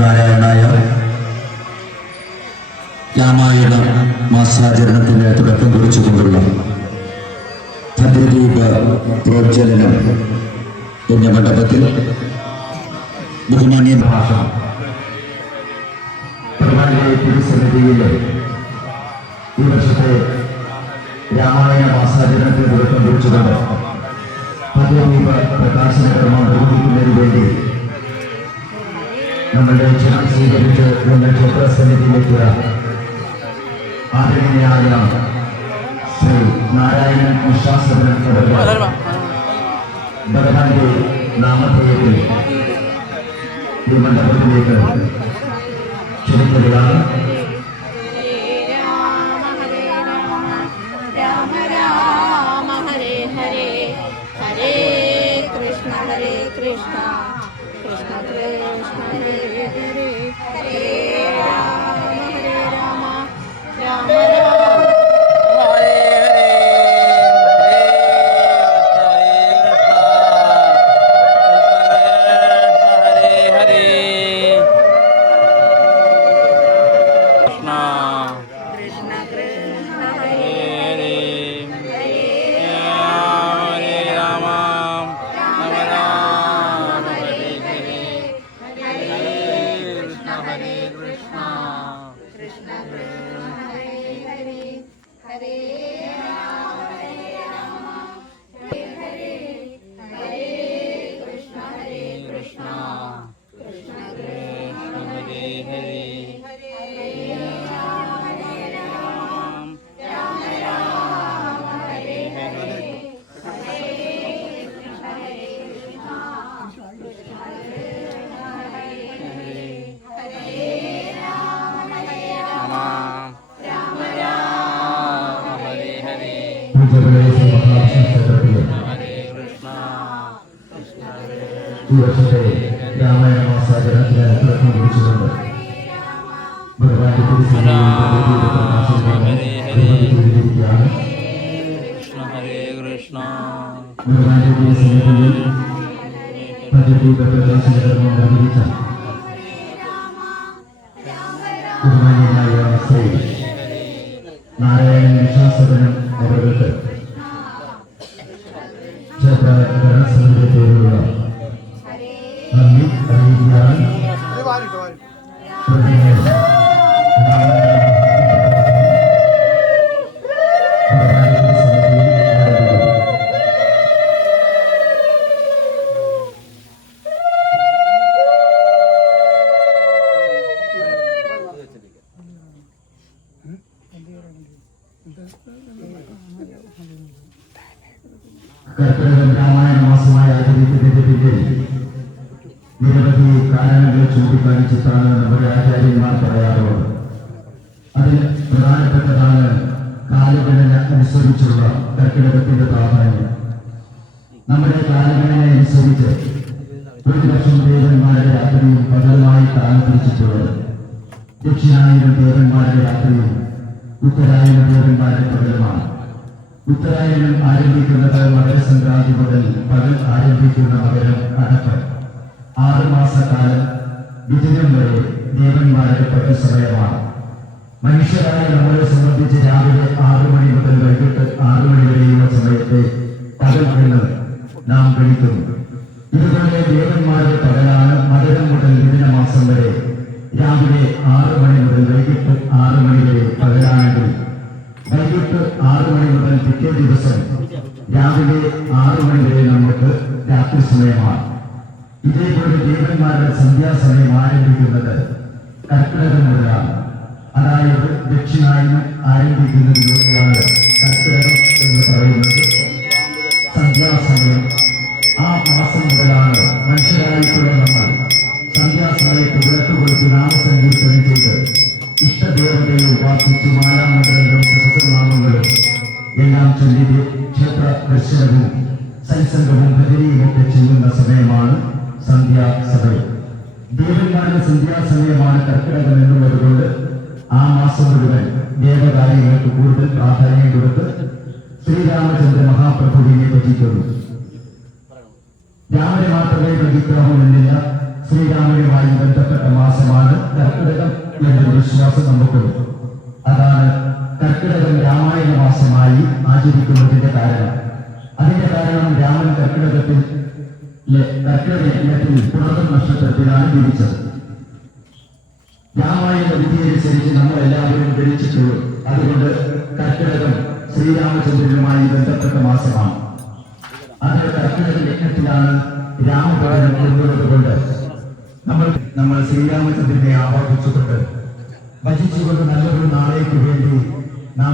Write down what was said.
നാരായണായ രാമായണ മാസാചരണത്തിന് തുടക്കം കുറിച്ചുകൊണ്ടുള്ള ഭദ്രദീപ പ്രോജ്വലനം എന്ന മണ്ഡപത്തിൽ ബഹുമാന്യ ഭാഷണം തിരുസന്നിധിയിലെ ഈ വർഷത്തെ രാമായണ മാസാചരണത്തിന് തുടക്കം കുറിച്ചുകൊണ്ട് ഭദ്രദീപ പ്രകാശന ക്രമം നിർവഹിക്കുന്നതിന് വേണ്ടി നമ്മളുടെ ക്ഷണം സ്വീകരിച്ച് നമ്മുടെ ക്ഷേത്രസന്നിധിയിലെത്തിയ ആദരണീയനായ ശ്രീ നാരായണൻ വിശ്വാസപരൻ ഭഗവാന്റെ നാമധേയത്തിൽ ഈ മണ്ഡപത്തിലേക്ക് ക്ഷണിക്കുകയാണ്. ഈ വർഷത്തെ രാമായണ മാസാചരണത്തിന് തുടക്കം കുറിച്ചുകൊണ്ട് ഭഗവാന്റെ ഭഗവാന്റെ തിരുസന്നിധിയിൽ ഭദ്രദീപ പ്രകാശന കർമ്മം നിർവഹിച്ച ബഹുമാന്യനായ ശ്രീ നാരായണൻ വിശ്വാസപരൻ അവർക്ക് ക്ഷേത്ര ഭരണസമിതിയുടെ പേരിലുള്ള നന്ദി അറിയിക്കുകയാണ്. കർക്കിടകം രാമായണ മാസമായി ആചരിക്കുന്നതിന്റെ പിന്നിൽ നിരവധി കാരണങ്ങൾ ചൂണ്ടിക്കാണിച്ചിട്ടാണ് നമ്മുടെ ആചാര്യന്മാർ പറയാറുള്ളത്. അതിൽ പ്രധാനപ്പെട്ടതാണ് കാലഗണന അനുസരിച്ചുള്ള കർക്കിടകത്തിന്റെ പ്രാധാന്യം. നമ്മുടെ കാലഗണന അനുസരിച്ച് ഒരു ലക്ഷം ദേവന്മാരുടെ രാത്രിയും പകലുമായി താമസിച്ചിട്ടുള്ളത്. ദക്ഷിണായനം ദേവന്മാരുടെ രാത്രിയും ഉത്തരായന ദേവന്മാരുടെ പകലുമാണ്. ഉത്തരായണം ആരംഭിക്കുന്നത് മകരസംക്രാന്തി മുതൽ പകൽ ആരംഭിക്കുന്ന മകരം അടക്കം 6 മാസക്കാലം വിജയം വരെ ദേവന്മാരുടെ പകൽ സമയമാണ്. മനുഷ്യരായ നമ്മളെ സംബന്ധിച്ച് രാവിലെ 6 മണി മുതൽ വൈകിട്ട് 6 മണി വരെയുള്ള സമയത്തെ പകൽ എന്ന് നാം ഗണിക്കുന്നു. ഇതുപോലെ ദേവന്മാരുടെ പകലാണ് മകരം മുതൽ മിഥുനമാസം വരെ രാവിലെ 6 മണി മുതൽ വൈകിട്ട് 6 മണി വരെ പകലാണെങ്കിൽ വൈകിട്ട് 6 മണി മുതൽ പിറ്റേ ദിവസം രാവിലെ 6 മണി വരെ നമുക്ക് രാത്രി സമയമാണ്. ഇതേപോലെ ദേവന്മാരുടെ സന്ധ്യാസമയം ആരംഭിക്കുന്നത് കർക്കിടകം മുതലാണ്. അതായത് ദക്ഷിണായനം ആരംഭിക്കുന്നതിലൂടെയാണ് കർക്കിടകം എന്ന് പറയുന്നത്. സന്ധ്യാസമയം ആ മാസം മുതലാണ് മനുഷ്യരായിട്ടുള്ള നമ്മൾ സന്ധ്യാസമയത്ത് വിളക്കുകൊടുത്ത് നാമസങ്കീർത്തനം ചെയ്ത് ഇഷ്ടദേവതയെ ഉപാസിച്ച് മാലാമണ്ഡലങ്ങളും സഹസ്രനാമങ്ങളും എല്ലാം ചൊല്ലി ക്ഷേത്ര ദർശനവും സത്സംഗവും ഭജനയും ഒക്കെ ചെയ്യുന്ന സമയമാണ് സന്ധ്യാസമയം. ദേവന്മാരുടെ സന്ധ്യാസമയമാണ് കർക്കിടകം എന്നുള്ളതുകൊണ്ട് ആ മാസം മുഴുവൻ ദേവകാര്യങ്ങൾക്ക് കൂടുതൽ പ്രാധാന്യം കൊടുത്ത് ശ്രീരാമചന്ദ്ര മഹാപ്രഭുവിനെ ഭജിക്കുന്നു. രാമനെ മാത്രമേ ഭജിക്കാമെന്നില്ല, ശ്രീരാമനുമായി ബന്ധപ്പെട്ട മാസമാണ് കർക്കിടകം എന്നൊരു വിശ്വാസം നമുക്കുണ്ട്. അതാണ് കർക്കിടകം രാമായണ മാസമായി ആചരിക്കുന്നതിന്റെ കാരണം. അതിന്റെ കാരണം രാമൻ കർക്കിടക യജ്ഞത്തിൽ പുണർദം നക്ഷത്രത്തിലാണ് ജനിച്ചത്. രാമായണ വിധിയനുസരിച്ച് നമ്മൾ എല്ലാവരും ധരിച്ചിട്ടുള്ളൂ. അതുകൊണ്ട് കർക്കിടകം ശ്രീരാമചന്ദ്രനുമായി ബന്ധപ്പെട്ട മാസമാണ്. അത് കർക്കിടക യജ്ഞത്തിലാണ് രാമഭജനം എന്നുള്ളത് കൊണ്ട് നമ്മൾ ശ്രീരാമചന്ദ്രനെ ആവാഹിച്ചുകൊണ്ട് ഭജിച്ചുകൊണ്ട് നല്ലൊരു നാളേക്ക് വേണ്ടി നാം